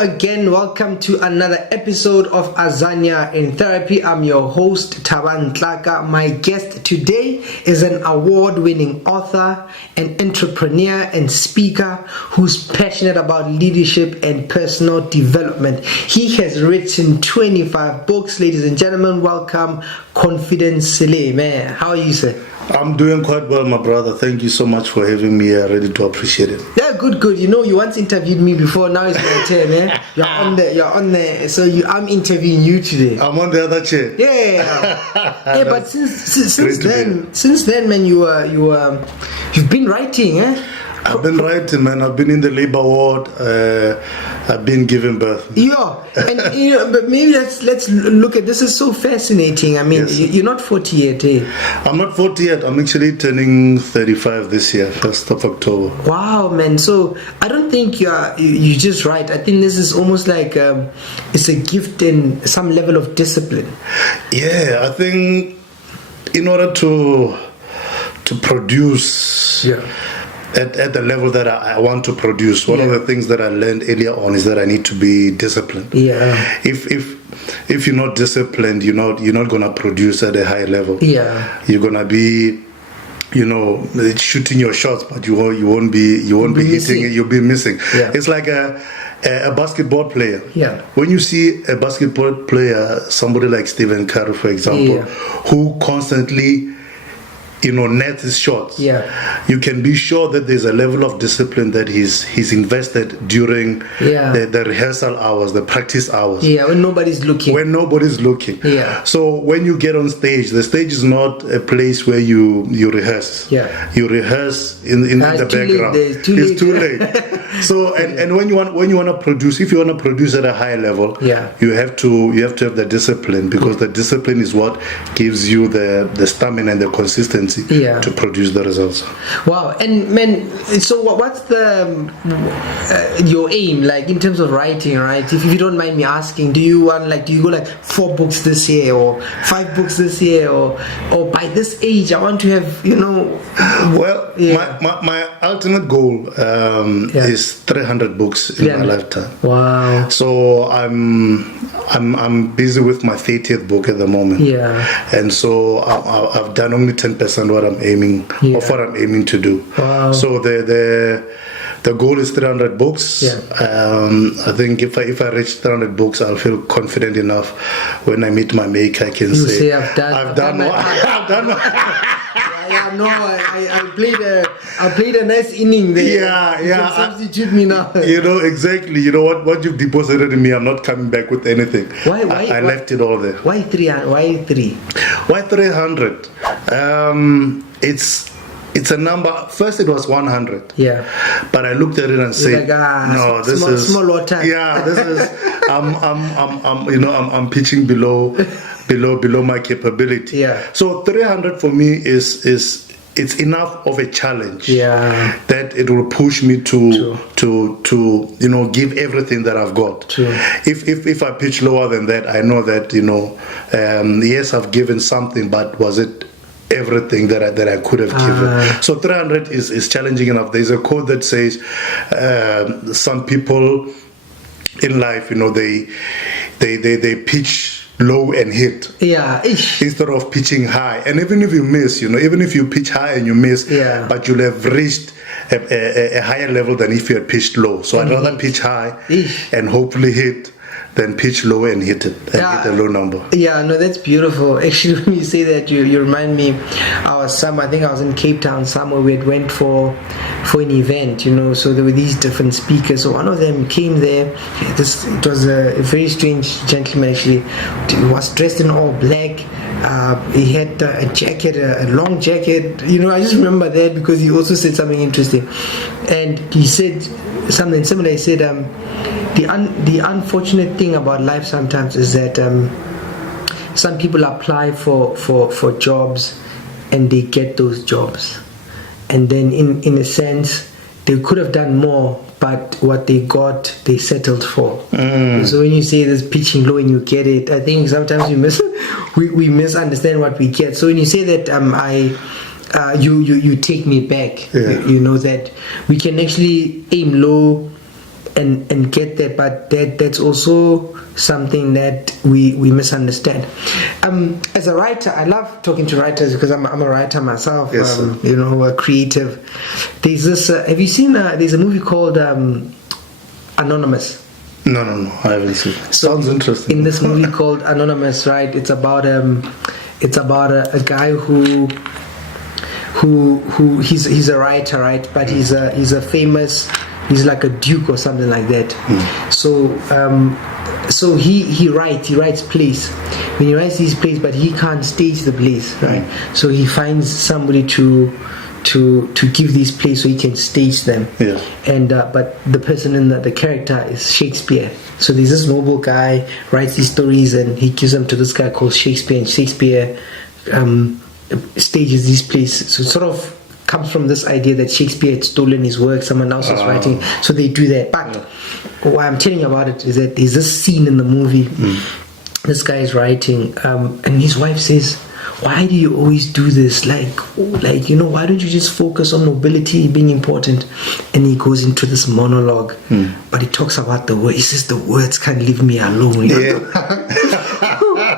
again, welcome to another episode of Azania in Therapy. I'm your host, Thabang Tlaka. My guest today is an award-winning author, an entrepreneur and speaker who's passionate about leadership and personal development. He has written 25 books. Ladies and gentlemen, welcome Confidence Seleme. How are you, sir? I'm doing quite well, my brother. Thank you so much for having me. I really do appreciate it. Yeah, good. You know, you once interviewed me before. Now it's your turn, eh? You're on there. So I'm interviewing you today. I'm on the other chair. Yeah. But since then, man, you've been writing, eh? I've been writing, man. I've been in the labor ward. I've been giving birth. Yeah, and but maybe let's look at this. Is so fascinating. I mean, yes. You're not 40 yet, eh? I'm not 40 yet. I'm actually turning 35 this year, 1st of October. Wow, man. So I don't think you just right. I think this is almost like it's a gift and some level of discipline. Yeah, I think in order to produce. Yeah. At the level that I want to produce, one of the things that I learned earlier on is that I need to be disciplined. Yeah. If you're not disciplined, you're not gonna produce at a high level. Yeah. You're gonna be, shooting your shots, but you won't be hitting it. You'll be missing. Yeah. It's like a basketball player. Yeah. When you see a basketball player, somebody like Stephen Curry, for example, who constantly net his shots. Yeah. You can be sure that there's a level of discipline that he's invested during the rehearsal hours, the practice hours. Yeah, when nobody's looking. Yeah. So when you get on stage, the stage is not a place where you rehearse. Yeah. You rehearse in the background. It's too late. So and when you want to produce, if you want to produce at a high level, you have to have the discipline, because the discipline is what gives you the stamina and the consistency to produce the results. Wow. And man, so what's the your aim, like, in terms of writing, right? If you don't mind me asking, do you go like 4 books this year or 5 books this year, or by this age I want to have Well, my ultimate goal is 300 books in my lifetime. Wow. So I'm busy with my 30th book at the moment. And so I've done only 10% what I'm aiming to do. Wow. So the goal is 300 books. I think if I reach 300 books, I'll feel confident enough when I meet my maker. I can say I've done what. Yeah, no, I played a nice inning there. You can substitute me now. Exactly. What you've deposited in me, I'm not coming back with anything. Why I left it all there. Why 3? Why 300? It's a number. First it was 100. Yeah. But I looked at it and said, no, this is small water. Yeah, this is I'm pitching below my capability. Yeah. So 300 for me is it's enough of a challenge. Yeah. That it will push me to give everything that I've got. True. If I pitch lower than that, I know that yes, I've given something, but was it everything that I could have given? So 300 is challenging enough. There's a quote that says some people in life, they pitch low and hit instead of pitching high. And even if you miss, even if you pitch high and you miss, but you'll have reached a higher level than if you had pitched low. So I'd rather pitch high and hopefully hit than pitch low and hit it and hit a low number. Yeah, no, that's beautiful. Actually, when you say that, you remind me. I think I was in Cape Town somewhere. We went for an event, so there were these different speakers. So one of them came there. It was a very strange gentleman, actually. He was dressed in all black. He had a jacket, a long jacket. I just remember that because he also said something interesting. And he said something similar. He said, the unfortunate thing about life sometimes is that some people apply for jobs and they get those jobs, and then in a sense they could have done more, but what they got they settled for. So when you say this pitching low and you get it, I think sometimes we misunderstand what we get. So when you say that you take me back, that we can actually aim low and get there, but that's also something that we misunderstand. As a writer, I love talking to writers because I'm a writer myself. Yes, a creative. There's this. Have you seen? There's a movie called Anonymous. No, I haven't seen it. Sounds interesting. In this movie called Anonymous, right? It's about a guy who he's a writer, right? But he's a famous. He's like a duke or something like that. So he writes plays. When he writes these plays, but he can't stage the plays, right? So he finds somebody to give these plays so he can stage them. Yeah. And but the person in the character is Shakespeare. So there's this noble guy writes these stories and he gives them to this guy called Shakespeare, and Shakespeare stages these plays. So it sort of comes from this idea that Shakespeare had stolen his work, someone else was writing, so they do that. But what I'm telling you about it is that there's this scene in the movie. This guy is writing, and his wife says, "Why do you always do this? Like why don't you just focus on nobility being important?" And he goes into this monologue, but he talks about the word. He says, "The words can't leave me alone."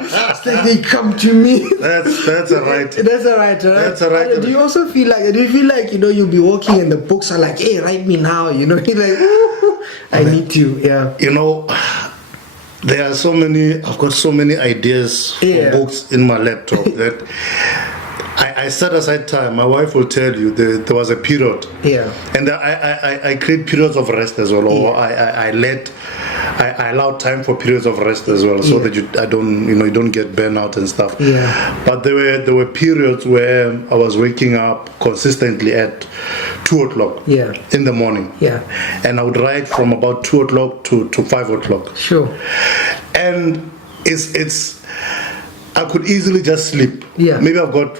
It's like they come to me. That's a writer. That's a writer. Right? That's a writer. Do you also feel like? Do you feel like you'll be walking and the books are like, "Hey, write me now." You're like, I need to. Yeah. There are so many. I've got so many ideas for books in my laptop that I set aside time. My wife will tell you there was a period. Yeah. And I create periods of rest as well, or I allow time for periods of rest as well, so that you don't get burnout and stuff. Yeah. But there were periods where I was waking up consistently at 2:00 in the morning. Yeah. And I would write from about 2:00 to 5:00. Sure. And it's I could easily just sleep. Yeah. Maybe I've got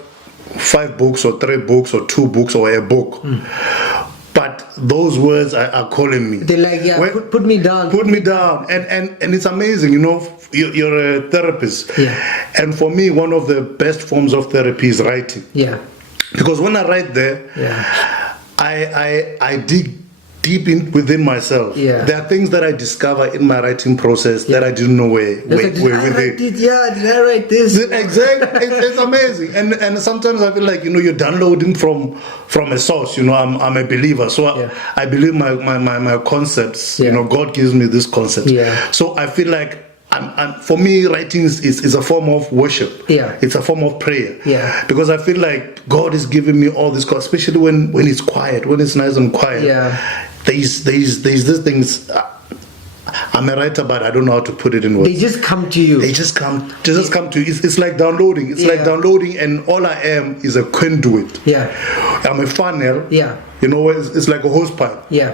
5 books or 3 books or 2 books or a book. But those words are calling me. They're like, put me down. Put me down. And it's amazing, you're a therapist. Yeah. And for me, one of the best forms of therapy is writing. Yeah. Because when I write there, I dig deep within myself. Yeah. There are things that I discover in my writing process that I didn't know were did I write this? Exactly. It's amazing. And sometimes I feel like you're downloading from a source. I'm a believer, so I believe my concepts. God gives me this concept. So I feel like for me, writing is a form of worship. Yeah. It's a form of prayer. Yeah. Because I feel like God is giving me all this, especially when it's quiet, when it's nice and quiet. Yeah. There's these things. I'm a writer, but I don't know how to put it in words. They just come to you. They just come to you. It's like downloading. It's like downloading, and all I am is a conduit. Yeah. I'm a funnel. Yeah. It's like a hose pipe. Yeah.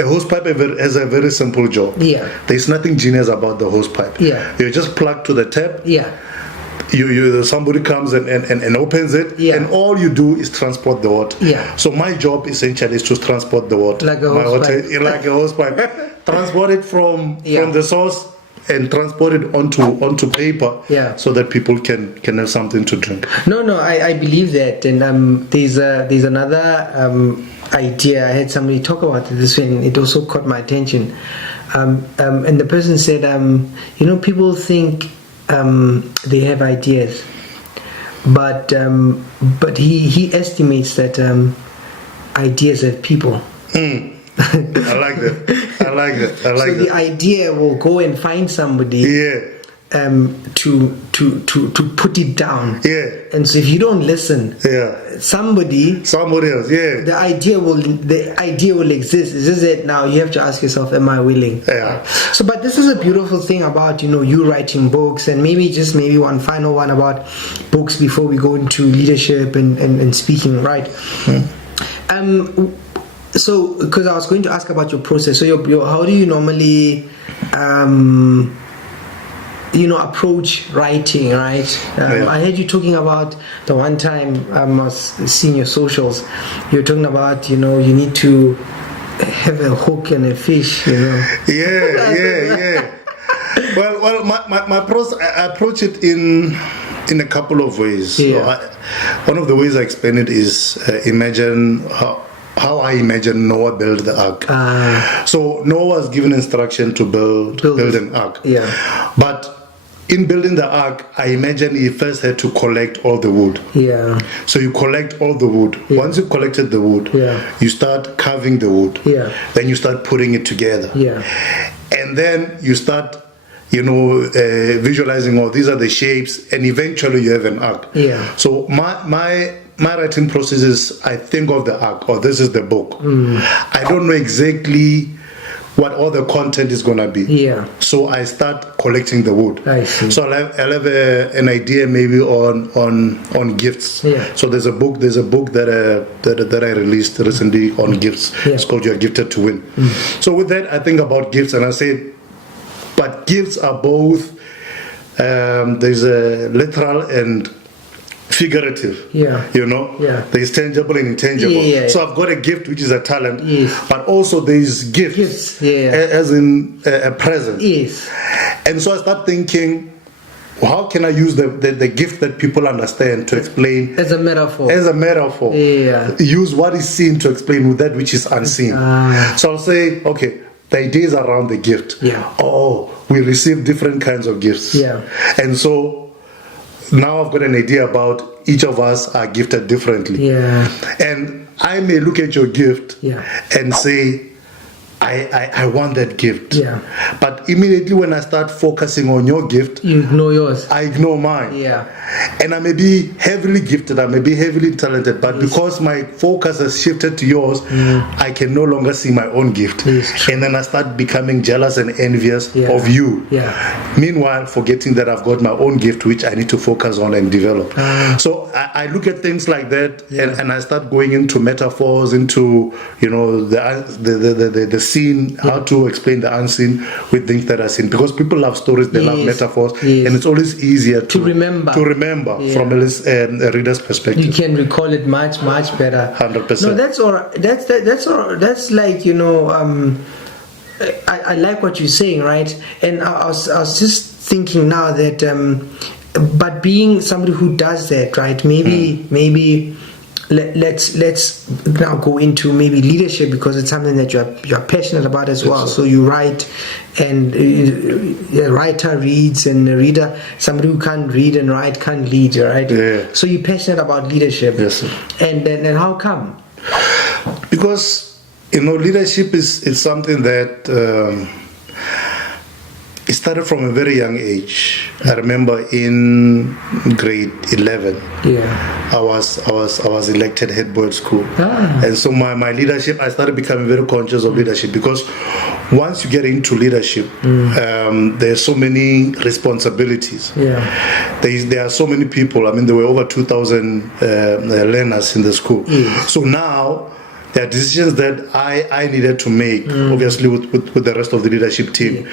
A hose pipe has a very simple job. Yeah. There's nothing genius about the hose pipe. Yeah. You just plug to the tap. Yeah. Somebody comes and opens it, and all you do is transport the water. Yeah. So my job essentially is to transport the water. Like a hose pipe. Like a hose pipe. Transport it from the source and transport it onto paper, so that people can have something to drink. No, I believe that, and there's another idea. I had somebody talk about this, and it also caught my attention. And the person said, people think they have ideas, but he estimates that ideas have people. I like that. So the idea will go and find somebody to put it down. Yeah. And so if you don't listen, somebody else, the idea will exist. It's just that now you have to ask yourself, am I willing? Yeah. So but this is a beautiful thing about you writing books, and maybe one final one about books before we go into leadership and speaking, right? So because I was going to ask about your process, so your how do you normally approach writing, right? I heard you talking about the one time I was seeing your socials. You're talking about you need to have a hook and a fish. Yeah. Well, my process, I approach it in a couple of ways. Yeah. So one of the ways I explain it is imagine how I imagine Noah built the ark. So Noah was given instruction to build an ark. Yeah. But in building the ark, I imagine he first had to collect all the wood. Yeah. So you collect all the wood. Yeah. Once you've collected the wood, you start carving the wood. Yeah. Then you start putting it together. Yeah. And then you start, visualizing, these are the shapes, and eventually you have an ark. Yeah. So my writing process is, I think of the ark, or this is the book. I don't know exactly what all the content is going to be. Yeah. So I start collecting the wood. I see. So I'll have an idea maybe on gifts. Yeah. So there's a book that I released recently on gifts. Yeah. It's called You Are Gifted to Win. So with that, I think about gifts, and I say, but gifts are both, there's a literal and figurative. Yeah. Yeah. There's tangible and intangible. Yeah. So I've got a gift, which is a talent. Yes. But also there's gifts. As in a present. Yes. And so I start thinking, how can I use the gift that people understand to explain as a metaphor? Yeah. Use what is seen to explain with that which is unseen. So I'll say, okay, the idea is around the gift. Yeah. We receive different kinds of gifts. Yeah. And so now I've got an idea about each of us are gifted differently. Yeah. And I may look at your gift and say, I want that gift. Yeah. But immediately when I start focusing on your gift, you ignore yours. I ignore mine. Yeah. And I may be heavily gifted, I may be heavily talented, but because my focus has shifted to yours, I can no longer see my own gift. And then I start becoming jealous and envious of you. Yeah. Meanwhile, forgetting that I've got my own gift which I need to focus on and develop. So I look at things like that, and I start going into metaphors, into the scene, how to explain the unseen with things that are seen. Because people love stories, they love metaphors, and it's always easier to remember from a reader's perspective. You can recall it much better. 100%. No, that's all right. That's all right. That's like, I like what you're saying, right? And I was just thinking now that but being somebody who does that, right? Maybe let's now go into maybe leadership, because it's something that you're passionate about as well. So you write, and a writer reads, and a reader, somebody who can't read and write can't lead, right? Yeah. So you're passionate about leadership. Yes, sir. And then how come? Because leadership is something that it started from a very young age. I remember in grade 11, I was elected head boy at school. And so my leadership, I started becoming very conscious of leadership, because once you get into leadership, there's so many responsibilities. There are so many people. I mean, there were over 2,000 learners in the school. So now there are decisions that I needed to make, obviously with the rest of the leadership team,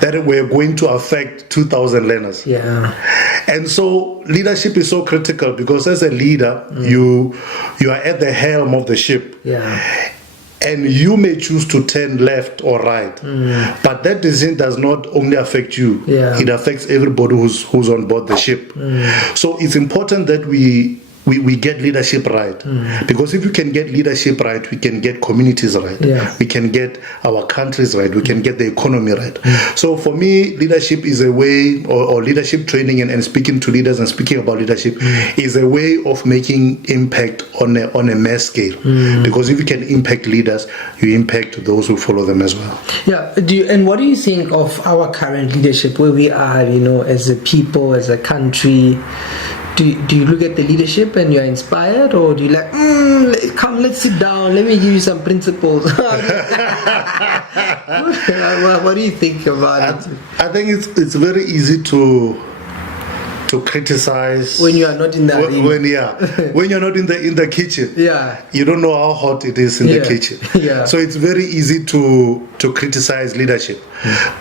that were going to affect 2,000 learners. And so leadership is so critical, because as a leader, you are at the helm of the ship. And you may choose to turn left or right, but that decision does not only affect you; it affects everybody who's on board the ship. So it's important that we get leadership right, because if we can get leadership right, we can get communities right, we can get our countries right, we can get the economy right. So for me, leadership is a way, or leadership training and speaking to leaders and speaking about leadership is a way of making impact on a mass scale, because if you can impact leaders, you impact those who follow them as well. And what do you think of our current leadership, where we are, as a people, as a country? Do you look at the leadership and you're inspired, or do you like, come, let's sit down, let me give you some principles? What do you think about it? I think it's very easy to criticize when you are not in the when you're not in the kitchen. You don't know how hot it is in the kitchen. So it's very easy to criticize leadership.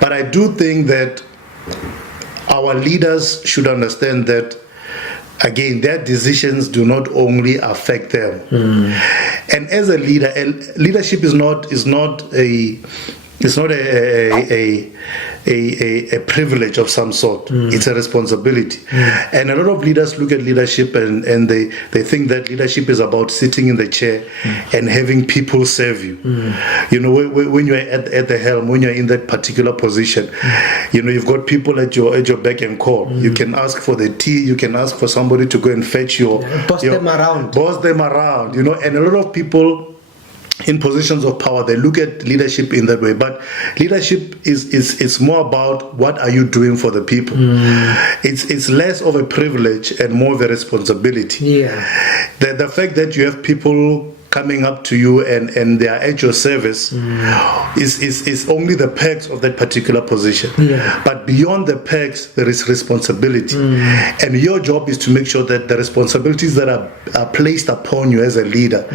But I do think that our leaders should understand that, again, their decisions do not only affect them. And as a leader, leadership is not a It's not a privilege of some sort. It's a responsibility. And a lot of leaders look at leadership and they think that leadership is about sitting in the chair and having people serve you. You know, when you're at the helm, when you're in that particular position, you know, you've got people at your beck and call. You can ask for the tea, you can ask for somebody to go and fetch boss them around. Boss them around, you know, and a lot of people in positions of power, they look at leadership in that way. But leadership is more about what are you doing for the people. It's less of a privilege and more of a responsibility. Yeah. The fact that you have people coming up to you and they are at your service is only the perks of that particular position. Yeah. But beyond the perks, there is responsibility. And your job is to make sure that the responsibilities that are placed upon you as a leader,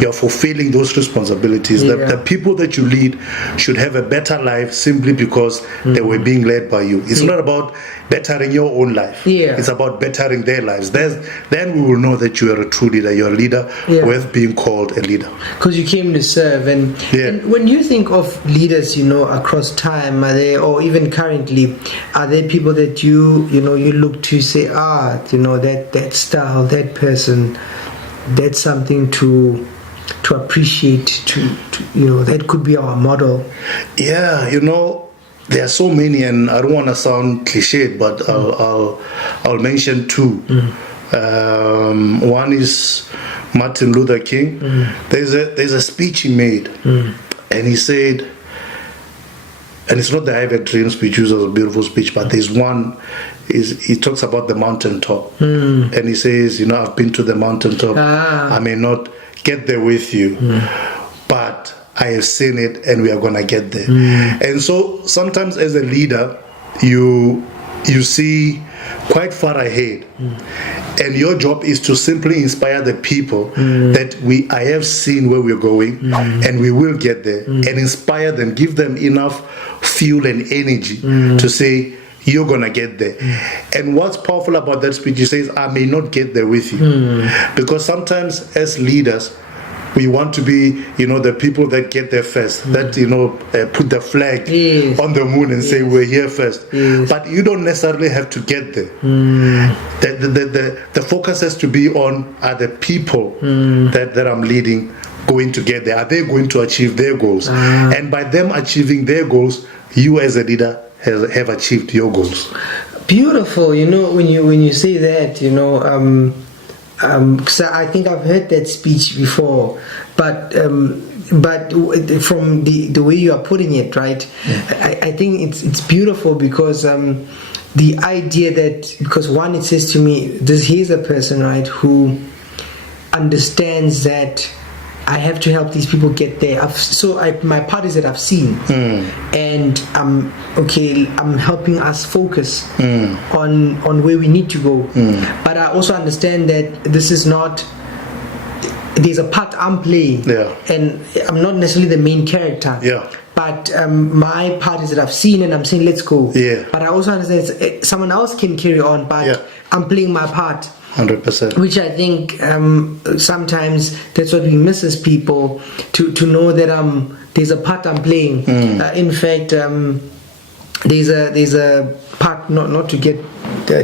you're fulfilling those responsibilities. Yeah. The people that you lead should have a better life simply because they were being led by you. It's not about bettering your own life. Yeah. It's about bettering their lives. Then we will know that you are a true leader. You're a leader worth being called a leader. Because you came to serve. And when you think of leaders, you know, across time, are they, or even currently, are there people that you look to say, you know, that style, that person, that's something to appreciate, to you know, that could be our model? Yeah, you know, there are so many, and I don't want to sound cliched, but I'll mention two. One is Martin Luther King. There's a speech he made, and he said, and it's not the I Have a Dream speech, which was a beautiful speech, but there's one. He talks about the mountaintop, and he says, you know, I've been to the mountaintop. I may not get there with you, but I have seen it, and we are gonna get there. And so sometimes as a leader, you see quite far ahead, and your job is to simply inspire the people that I have seen where we're going, and we will get there, and inspire them, give them enough fuel and energy to say, you're gonna get there. And what's powerful about that speech, he says, I may not get there with you, because sometimes as leaders, we want to be, you know, the people that get there first, that, you know, put the flag on the moon and say we're here first. But you don't necessarily have to get there. The focus has to be on, are the people that I'm leading going to get there? Are they going to achieve their goals? And by them achieving their goals, you as a leader have achieved your goals. Beautiful. You know, when you say that, you know, because I think I've heard that speech before, but from the way you are putting it, right? I think it's beautiful because the idea that, because one, it says to me, here's a person, right, who understands that I have to help these people get there. My part is that I've seen, and I'm helping us focus on where we need to go. But I also understand that this is not. There's a part I'm playing, and I'm not necessarily the main character. But my part is that I've seen, and I'm saying let's go. But I also understand someone else can carry on, but I'm playing my part. 100%. Which I think sometimes that's what we miss as people, to know that there's a part I'm playing. In fact, there's a part, not to get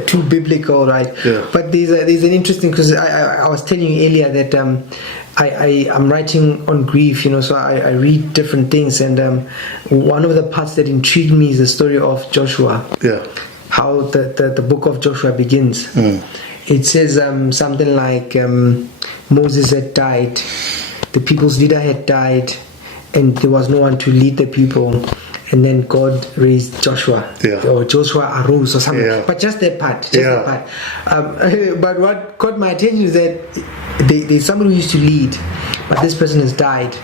too biblical, right? But there's an interesting, because I was telling you earlier that I'm writing on grief, you know, so I read different things, and one of the parts that intrigued me is the story of Joshua. How the book of Joshua begins. It says something like Moses had died, the people's leader had died, and there was no one to lead the people. And then God raised Joshua, or Joshua arose, or something. But just that part, but what caught my attention is that there's somebody who used to lead, but this person has died.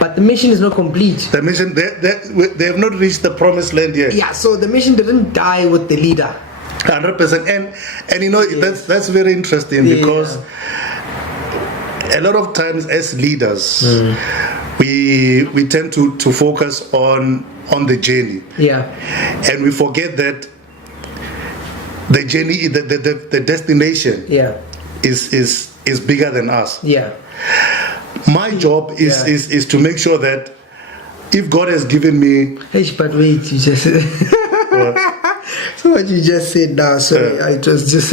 But the mission is not complete. The mission, they have not reached the promised land yet. So the mission didn't die with the leader. 100%. And you know, that's very interesting, because a lot of times as leaders, we tend to focus on the journey, and we forget that the journey, the destination, is bigger than us. My job is to make sure that if God has given me, But wait, you just so what you just said now. So it was just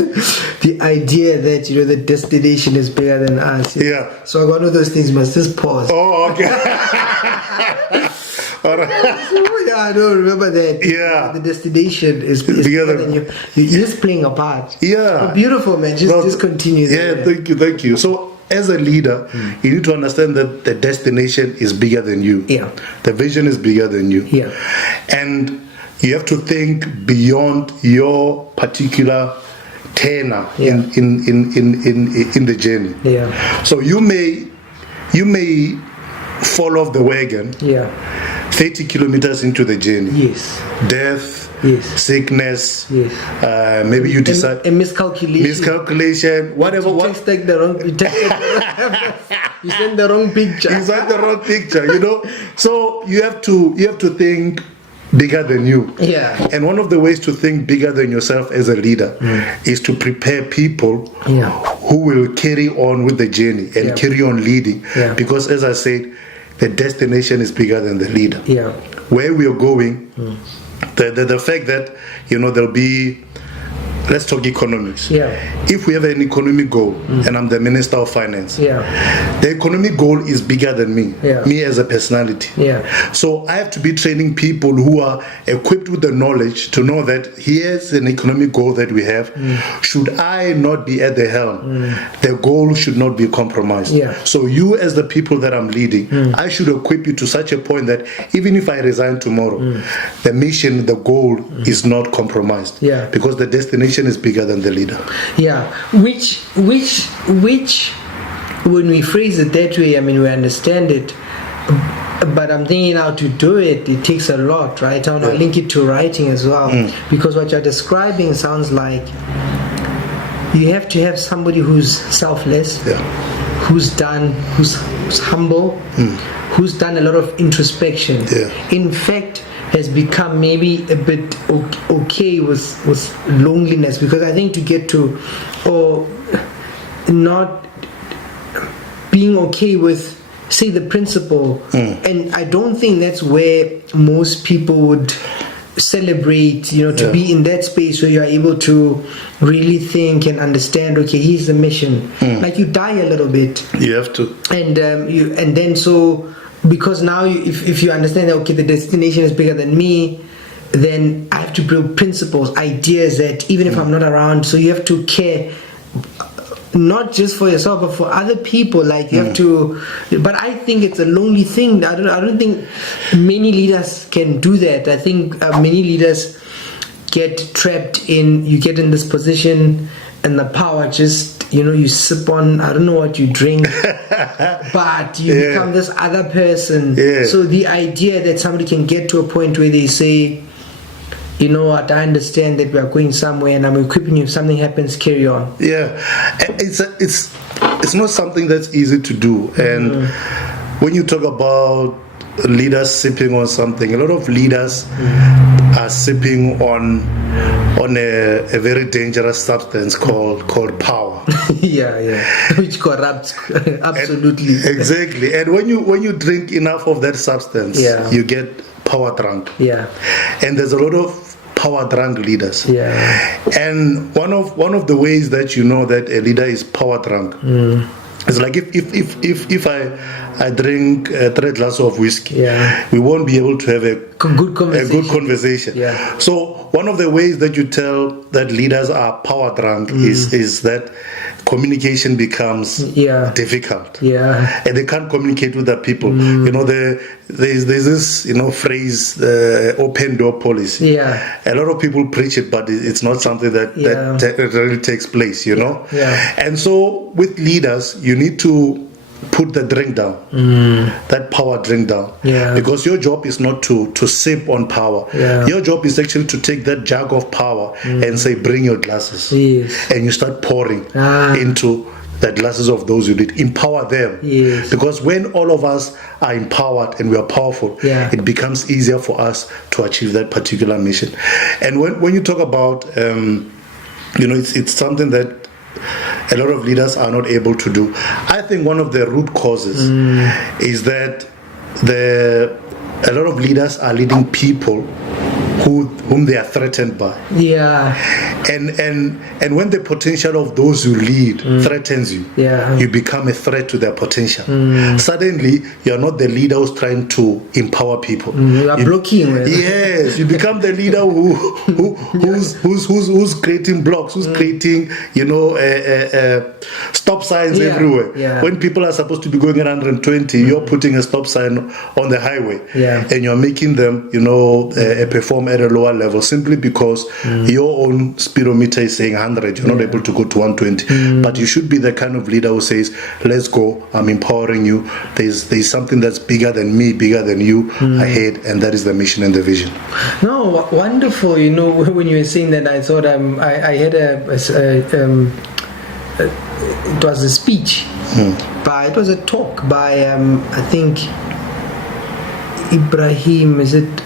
the idea that the destination is bigger than us. Yeah. So one of those things must just pause. Oh, okay. All right. Yeah, I don't remember that. Yeah. The destination is bigger than you. You're just playing a part. Yeah. Oh, beautiful, man. Just continue. Yeah, thank you. So as a leader, you need to understand that the destination is bigger than you. Yeah. The vision is bigger than you. Yeah. And you have to think beyond your particular tenor in the journey. Yeah. So you may fall off the wagon 30 kilometers into the journey. Yes. Death, sickness, maybe you decide a miscalculation, whatever. You send the wrong picture. You send the wrong picture, So you have to think bigger than you. Yeah. And one of the ways to think bigger than yourself as a leader is to prepare people who will carry on with the journey and carry on leading. Yeah. Because as I said, the destination is bigger than the leader. Yeah. Where we are going, the fact that there'll be, let's talk economics. Yeah. If we have an economic goal, and I'm the Minister of Finance, the economic goal is bigger than me as a personality. Yeah. So I have to be training people who are equipped with the knowledge to know that here's an economic goal that we have. Should I not be at the helm, the goal should not be compromised. Yeah. So you, as the people that I'm leading, I should equip you to such a point that even if I resign tomorrow, the mission, the goal is not compromised. Yeah. Because the destination is bigger than the leader. Yeah, which, when we phrase it that way, I mean, we understand it. But I'm thinking how to do it. It takes a lot, right? I want to link it to writing as well, because what you're describing sounds like you have to have somebody who's selfless, who's humble, who's done a lot of introspection. In fact, has become maybe a bit okay with loneliness, because I think to get to not being okay with, say, the principle, and I don't think that's where most people would celebrate, to be in that space where you're able to really think and understand, okay, here's the mission. Like you die a little bit. You have to. And then because now if you understand that, okay, the destination is bigger than me, then I have to build principles, ideas that even if I'm not around, so you have to care not just for yourself but for other people. Like you have to, but I think it's a lonely thing. I don't think many leaders can do that. I think many leaders get trapped you get in this position and the power just, you sip on, I don't know what you drink, but you become this other person. So the idea that somebody can get to a point where they say, you know what, I understand that we are going somewhere and I'm equipping you. If something happens, carry on. Yeah, it's not something that's easy to do. And when you talk about leaders sipping on something, a lot of leaders are sipping on a very dangerous substance called power. Which corrupts absolutely. Exactly. And when you drink enough of that substance, you get power drunk. And there's a lot of power drunk leaders. And one of the ways that you know that a leader is power drunk is like if I drink 3 glasses of whiskey, we won't be able to have a good conversation. So one of the ways that you tell that leaders are power drunk is that communication becomes difficult. And they can't communicate with their people. There's this phrase, open door policy. A lot of people preach it, but it's not something that really takes place. And so with leaders, you need to put the drink down, that power drink down, because your job is not to sip on power. Your job is actually to take that jug of power and say, bring your glasses, and you start pouring into the glasses of those you lead. Empower them, because when all of us are empowered and we are powerful, it becomes easier for us to achieve that particular mission. And when you talk about it's something that a lot of leaders are not able to do. I think one of the root causes is that a lot of leaders are leading people whom they are threatened by. Yeah. And when the potential of those you lead threatens you, you become a threat to their potential. Suddenly, you are not the leader who's trying to empower people. You are blocking. Yes, you become the leader who's creating blocks, who's creating, stop signs everywhere. Yeah. When people are supposed to be going at 120, you're putting a stop sign on the highway, and you're making them, perform at a lower level simply because your own speedometer is saying 100. You're not able to go to 120. But you should be the kind of leader who says, let's go, I'm empowering you. There's something that's bigger than me, bigger than you ahead, and that is the mission and the vision. No, wonderful. When you were saying that, I thought I had it was a speech, but it was a talk by I think Ibrahim. Is it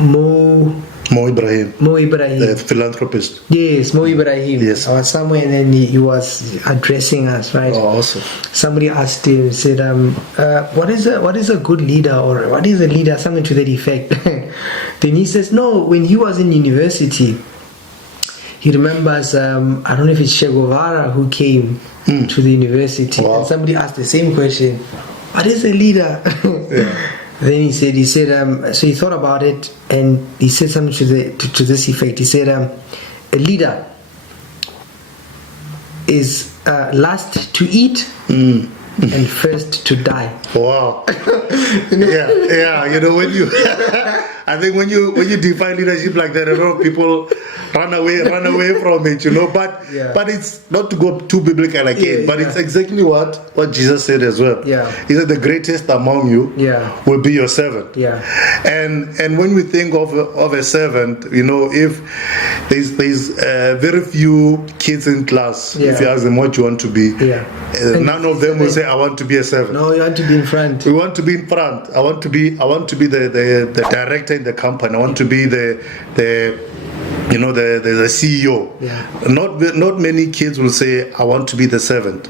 Mo Ibrahim, the philanthropist. Yes, Mo Ibrahim. Yes. I was somewhere, and then he was addressing us, right? Oh, awesome. Somebody asked him, said, what is a good leader, or what is a leader, something to that effect. Then he says, no, when he was in university, he remembers, I don't know if it's Che Guevara who came to the university, and somebody asked the same question, what is a leader? Then he said, so he thought about it, and he said something to this effect. He said, a leader is last to eat and first to die. Wow. Yeah. When you, I think when you define leadership like that, a lot of people run away from it, But it's not to go too biblical again, but it's exactly what Jesus said as well. Yeah. He said the greatest among you will be your servant. Yeah. And when we think of a servant, if there's very few kids in class, if you ask them what you want to be, none of them will say, I want to be a servant. No, you want to be in front. We want to be in front. I want to be the director in the company. I want to be the CEO. Not many kids will say, I want to be the servant.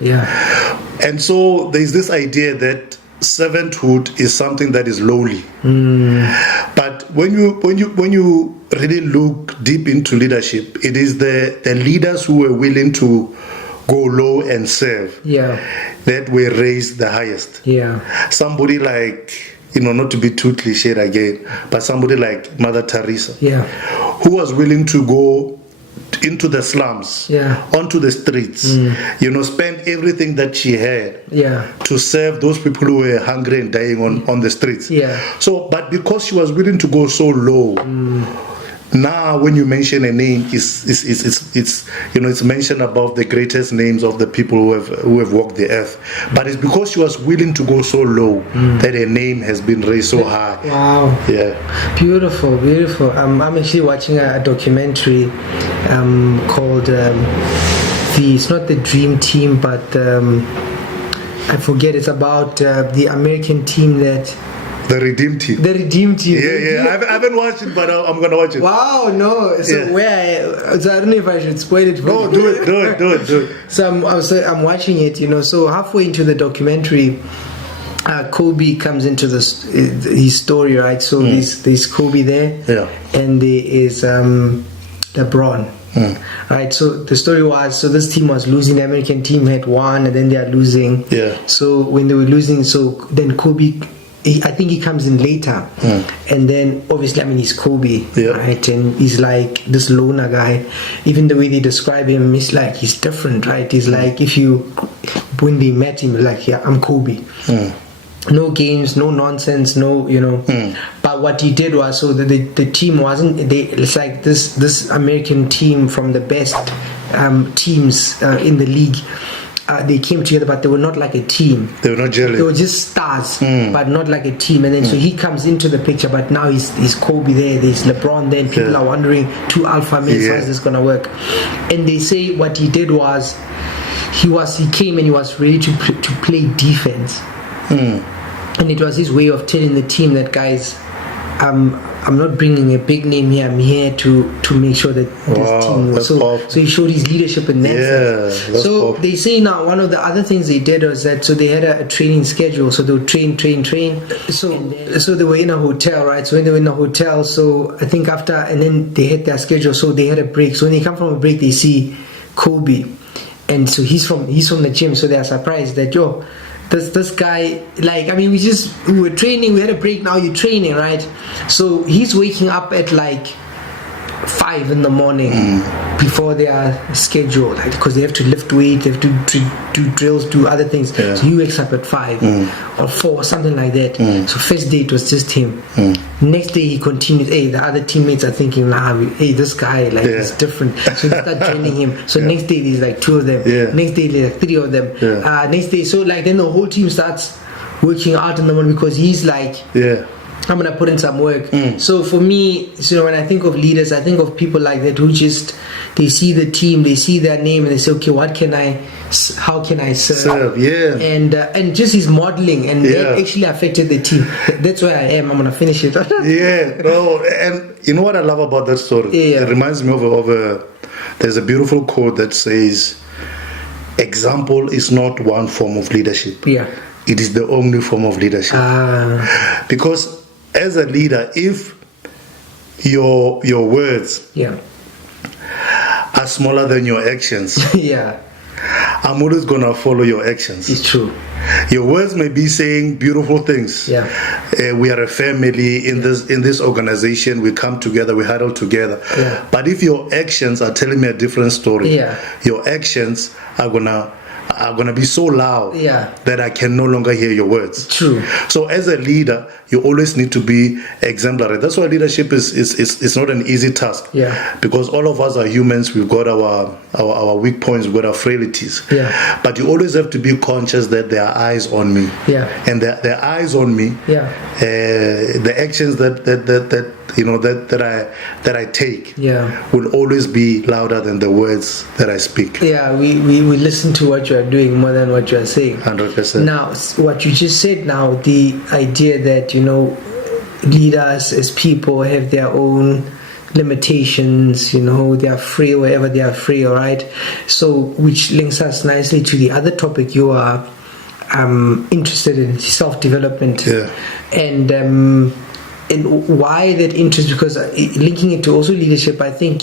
And so there's this idea that servanthood is something that is lowly. But when you really look deep into leadership, it is the leaders who were willing to go low and serve that were raised the highest. Somebody like, not to be too cliched again, but somebody like Mother Teresa, who was willing to go into the slums, onto the streets, spend everything that she had to serve those people who were hungry and dying on the streets. So, but because she was willing to go so low, now when you mention a name, it's mentioned above the greatest names of the people who have walked the earth. But it's because she was willing to go so low that her name has been raised so high. Wow. Yeah. Beautiful. I'm actually watching a documentary called it's not the Dream Team, but I forget. It's about the American team that. The Redeem Team. The Redeem Team. Yeah. I haven't watched it, but I'm going to watch it. Wow, no. So so I don't know if I should spoil it for you. No, do it. So I'm watching it, so halfway into the documentary, Kobe comes into his story, right? So there's Kobe there, and there is LeBron. Right, so the story was, this team was losing, the American team had won, and then they are losing. So when they were losing, then Kobe, I think he comes in later, and then obviously, he's Kobe, right? And he's like this loner guy. Even the way they describe him, he's different, right? He's like, when they met him, like, I'm Kobe. No games, no nonsense, no, But what he did was, so the team wasn't. It's like this American team from the best teams in the league. They came together, but they were not like a team. They were not jelly. They were just stars, but not like a team. And then so he comes into the picture, but now he's Kobe there, there's LeBron there, and people are wondering, two alpha males, how is this gonna work? And they say what he did was, he came and he was ready to play defense, and it was his way of telling the team that, guys, I'm not bringing a big name here. I'm here to make sure that this team was so he showed his leadership in that sense. So they say now one of the other things they did was that they had a training schedule. So they would train. So they were in a hotel, right? So when they were in a hotel, so I think after, and then they had their schedule. So they had a break. So when they come from a break, they see Kobe, and so he's from the gym. So they are surprised that this guy, like, I mean, we were training, we had a break, now you're training, right? So he's waking up at like 5 in the morning before their schedule, like, because they have to lift weight, they have to do drills, do other things. So he wakes up at 5 or 4, something like that. So first day it was just him. Next day he continued. Hey, the other teammates are thinking, hey, this guy, like, is different. So they start joining him. So next day there's like 2 of them. Next day there's like 3 of them. Next day, so like then the whole team starts working out in the morning because he's like, I'm gonna put in some work. So for me, when I think of leaders, I think of people like that who just, they see the team, they see their name, and they say, okay, how can I serve? And just his modeling, and that actually affected the team. That's where I am. I'm gonna finish it. And you know what I love about that story? It reminds me of there's a beautiful quote that says, example is not one form of leadership. It is the only form of leadership. Because as a leader, if your words are smaller than your actions, I'm always gonna follow your actions. It's true. Your words may be saying beautiful things. We are a family in this organization. We come together. We huddle together. But if your actions are telling me a different story, your actions are gonna be so loud that I can no longer hear your words. True. So as a leader, you always need to be exemplary. That's why leadership is not an easy task. Because all of us are humans. We've got our weak points, we've got our frailties. But you always have to be conscious that there are eyes on me. And there are eyes on me. The actions that I take will always be louder than the words that I speak. We listen to what you are doing more than what you are saying. 100%. Now, what you just said now, the idea that, leaders as people have their own limitations, they are free wherever they are free, all right? So, which links us nicely to the other topic you are interested in, self-development. And why that interest? Because linking it to also leadership, I think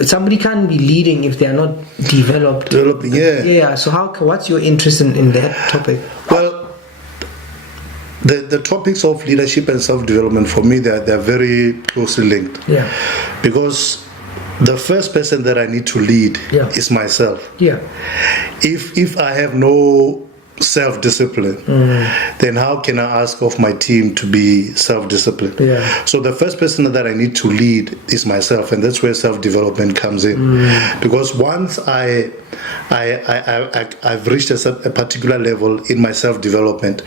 somebody can't be leading if they are not developing. So what's your interest in that topic? Well, the topics of leadership and self-development, for me, they're very closely linked. Because the first person that I need to lead is myself. If I have no self-discipline, then how can I ask of my team to be self-disciplined? So the first person that I need to lead is myself, and that's where self-development comes in. Because once I've reached a particular level in my self-development,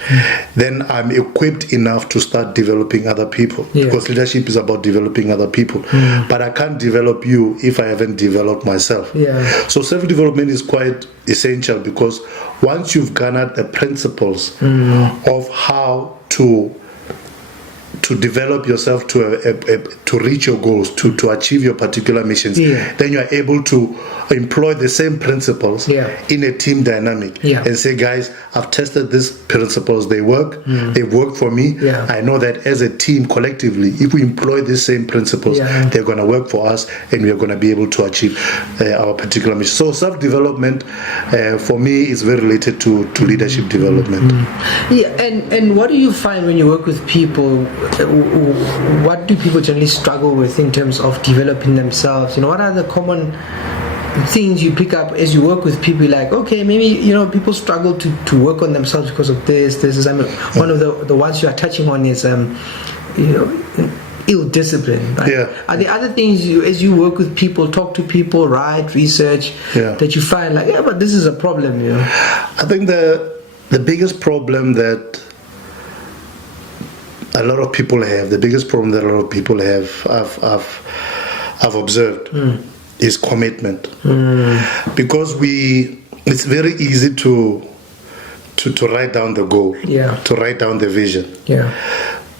then I'm equipped enough to start developing other people. Because leadership is about developing other people. But I can't develop you if I haven't developed myself. So self-development is quite essential, because once you've garnered the principles of how to develop yourself to reach your goals, to achieve your particular missions, then you are able to employ the same principles in a team dynamic and say, guys, I've tested these principles, they work, they've worked for me. I know that as a team, collectively, if we employ these same principles, they're going to work for us, and we're going to be able to achieve our particular mission. So self-development for me is very related to leadership development. And what do you find when you work with people? What do people generally struggle with in terms of developing themselves? What are the common things you pick up as you work with people? Like, okay, maybe people struggle to work on themselves because of this. I mean, one of the ones you are touching on is ill discipline, right? Are there other things as you work with people, talk to people, write, research, that you find like, but this is a problem? I think the biggest problem that a lot of people have, I've observed, is commitment. Because it's very easy to write down the goal, to write down the vision.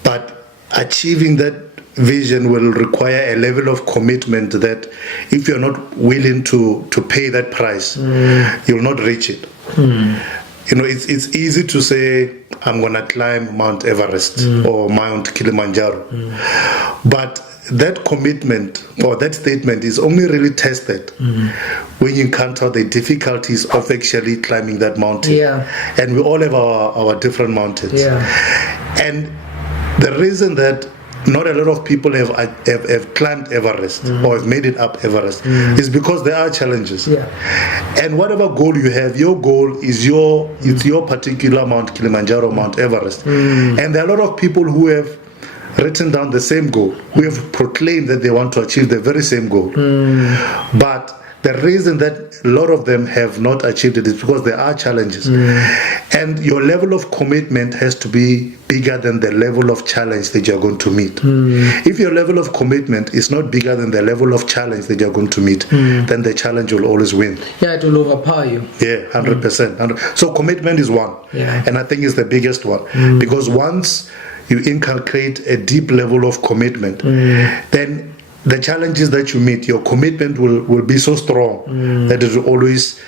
But achieving that vision will require a level of commitment that if you're not willing to pay that price, you'll not reach it. You know, it's easy to say, I'm going to climb Mount Everest or Mount Kilimanjaro. But that commitment or that statement is only really tested when you encounter the difficulties of actually climbing that mountain. And we all have our different mountains. And the reason that not a lot of people have climbed Everest or have made it up Everest is because there are challenges. And whatever goal you have, your goal is your particular Mount Kilimanjaro, Mount Everest. And there are a lot of people who have written down the same goal, who have proclaimed that they want to achieve the very same goal. But the reason that a lot of them have not achieved it is because there are challenges. And your level of commitment has to be bigger than the level of challenge that you're going to meet. If your level of commitment is not bigger than the level of challenge that you're going to meet, then the challenge will always win. It will overpower you. 100%. So commitment is one. And I think it's the biggest one. Because once you inculcate a deep level of commitment, then the challenges that you meet, your commitment will be so strong that it will always,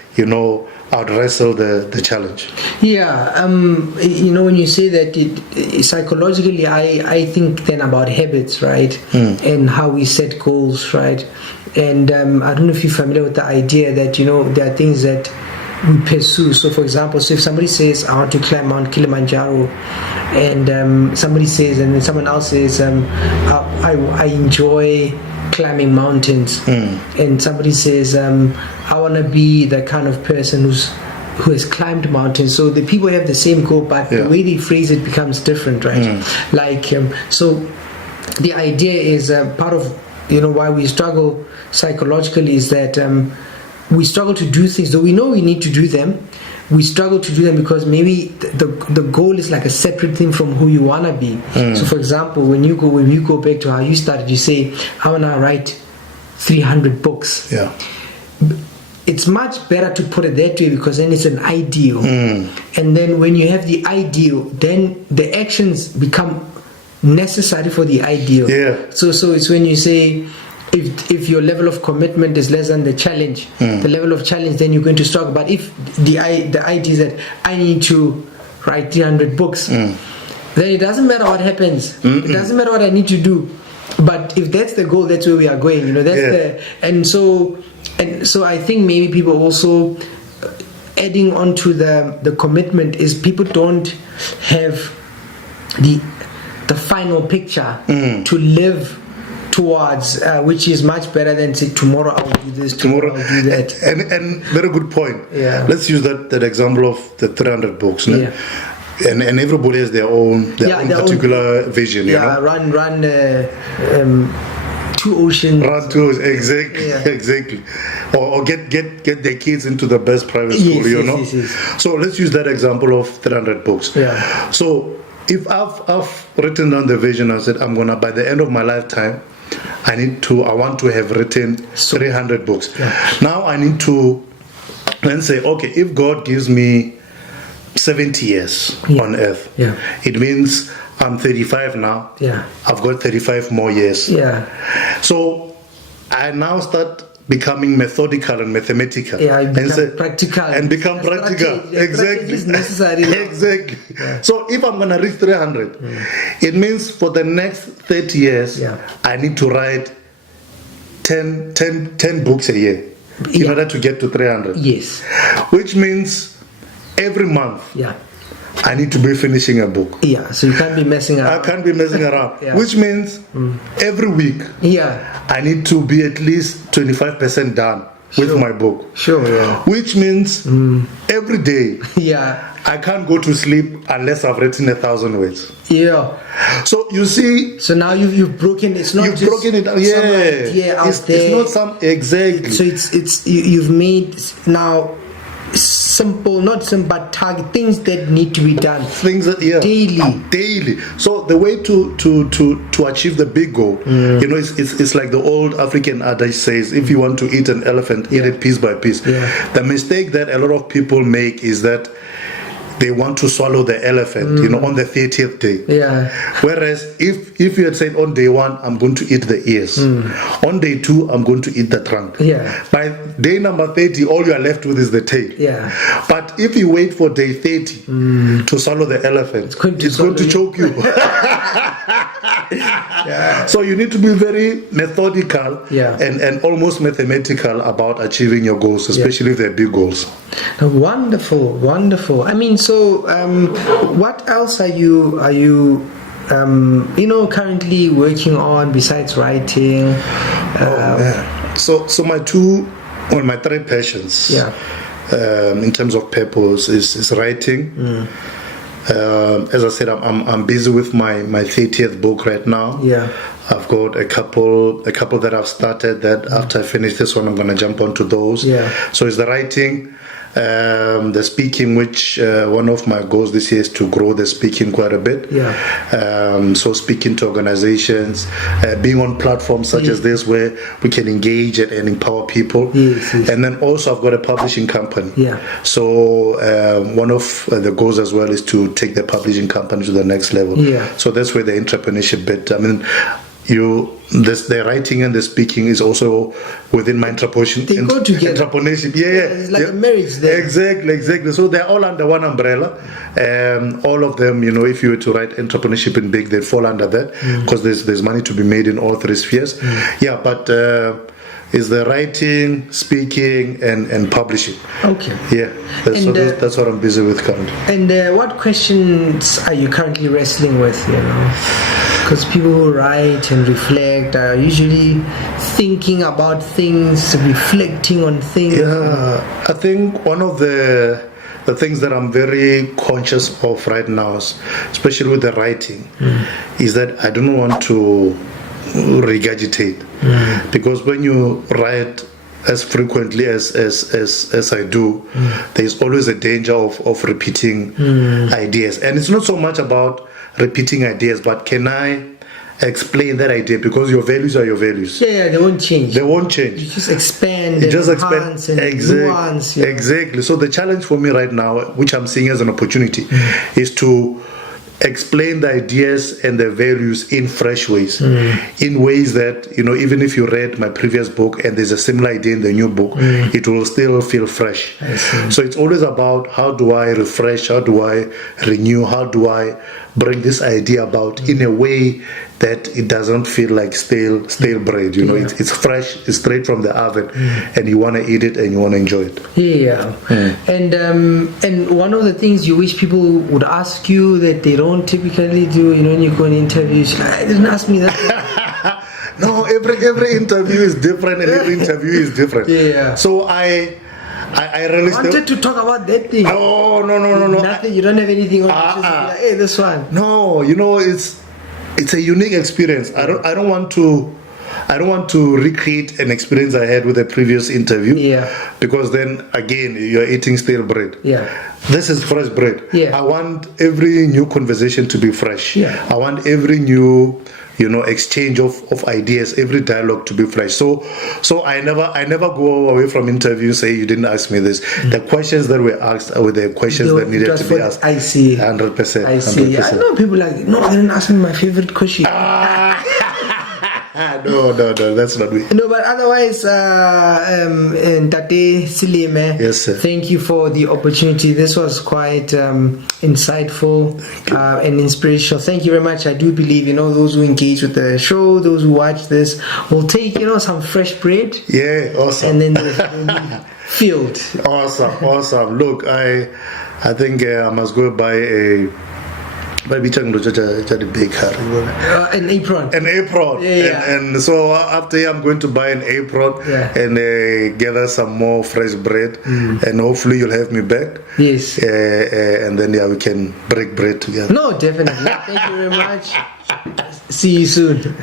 out wrestle the challenge. When you say that, psychologically, I think then about habits, right? And how we set goals, right? And I don't know if you're familiar with the idea that, there are things that we pursue. So for example, if somebody says, I want to climb Mount Kilimanjaro, and somebody says, and then someone else says, I enjoy climbing mountains, and somebody says, I want to be the kind of person who has climbed mountains. So the people have the same goal, but the way they phrase it becomes different, right? So the idea is part of why we struggle psychologically is that we struggle to do things, though we know we need to do them. We struggle to do them because maybe the goal is like a separate thing from who you want to be. So for example, when you go back to how you started, you say, I want to write 300 books. It's much better to put it that way because then it's an ideal. And then when you have the ideal, then the actions become necessary for the ideal. So it's when you say, if your level of commitment is less than the challenge, the level of challenge, then you're going to struggle. But if the idea is that I need to write 300 books, then it doesn't matter what happens. It doesn't matter what I need to do. But if that's the goal, that's where we are going. And so I think maybe people also adding on to the commitment is people don't have the final picture to live towards, which is much better than say tomorrow I'll do this, tomorrow I'll do that. And very good point. Let's use that example of the 300 books. And everybody has their own particular vision. Run 2 oceans. Run 2 exactly. Or get their kids into the best private school. Yes. So let's use that example of 300 books. So if I've written down the vision, I said I'm gonna, by the end of my lifetime, I want to have written 300 books. Now I need to then say, okay, if God gives me 70 years on earth, it means I'm 35 now. I've got 35 more years. So I now start becoming methodical and mathematical, practical. Exactly. Is necessary. Exactly. So if I'm gonna reach 300, it means for the next 30 years, I need to write 10 books a year in order to get to 300. Which means every month, I need to be finishing a book. So you can't be messing around. I can't be messing around. Which means every week, I need to be at least 25% done with my book. Which means every day, I can't go to sleep unless I've written 1,000 words. So you see. So now you've broken. It's not. You've broken it. It's not some exactly. So it's you've made now. Simple, not simple, but target things that need to be done. Things that daily. So the way to achieve the big goal, it's like the old African adage says: if you want to eat an elephant, eat it piece by piece. The mistake that a lot of people make is that they want to swallow the elephant, on the 30th day. Yeah. Whereas if you had said on day 1, I'm going to eat the ears. On day 2, I'm going to eat the trunk. Yeah. By day number 30, all you are left with is the tail. Yeah. But if you wait for day 30 to swallow the elephant, it's going to choke you. Yeah. So you need to be very methodical Yeah. and almost mathematical about achieving your goals, especially if they're big goals. Wonderful, wonderful. I mean, so what else are you currently working on besides writing? So my three passions, Yeah. in terms of purpose, is writing. As I said, I'm busy with my 30th book right now. Yeah. I've got a couple that I've started that after I finish this one, I'm going to jump onto those. Yeah. So it's the writing, the speaking, which one of my goals this year is to grow the speaking quite a bit. Yeah. So speaking to organizations, being on platforms such as this where we can engage and empower people. Yes. And then also I've got a publishing company. Yeah. So one of the goals as well is to take the publishing company to the next level. Yeah. So that's where the entrepreneurship bit. I mean, the writing and the speaking is also within my entrepreneurship. They go together. Entrepreneurship, It's like a marriage there. Exactly. So they're all under one umbrella. All of them, if you were to write entrepreneurship in big, they fall under that because there's money to be made in all three spheres. Yeah, but is the writing, speaking, and publishing. Okay. Yeah, that's what I'm busy with currently. And what questions are you currently wrestling with? Because people who write and reflect are usually thinking about things, reflecting on things. Yeah, I think one of the things that I'm very conscious of right now, especially with the writing, is that I don't want to regurgitate. Because when you write as frequently as I do, there's always a danger of repeating ideas. And it's not so much about repeating ideas, but can I explain that idea? Because your values are your values. Yeah, they won't change. They won't change. You just expand, Nuance. Exactly. So the challenge for me right now, which I'm seeing as an opportunity, is to explain the ideas and the values in fresh ways, in ways that, even if you read my previous book and there's a similar idea in the new book, it will still feel fresh. So it's always about how do I refresh, how do I renew, how do I bring this idea about in a way that it doesn't feel like stale bread. It's fresh, it's straight from the oven, and you want to eat it and you want to enjoy it. And one of the things you wish people would ask you that they don't typically do, when you go in interviews, they didn't ask me that. No, every interview is different, and every interview is different. So I really wanted to talk about that thing. No. Nothing. You don't have anything on. Like, hey, this one. No, it's a unique experience. I don't want to recreate an experience I had with a previous interview. Because then again you're eating stale bread. This is fresh bread. I want every new conversation to be fresh. I want every new exchange of ideas, every dialogue to be fresh. So I never go away from interviews say you didn't ask me this. The questions that were asked were the questions that needed to be asked. I see. 100%. I see. 100%. I know people like, no, they didn't ask me my favorite question. No, that's not me. No, but otherwise, Tate Seleme, yes, sir. Thank you for the opportunity. This was quite insightful and inspirational. Thank you very much. I do believe, those who engage with the show, those who watch this, will take, some fresh bread. Yeah, awesome. And then they'll be filled. Awesome. Look, I think I must go buy a an apron. And so after I'm going to buy an apron and gather some more fresh bread, and hopefully you'll have me back. Yes. And then we can break bread together. No, definitely. Thank you very much. See you soon.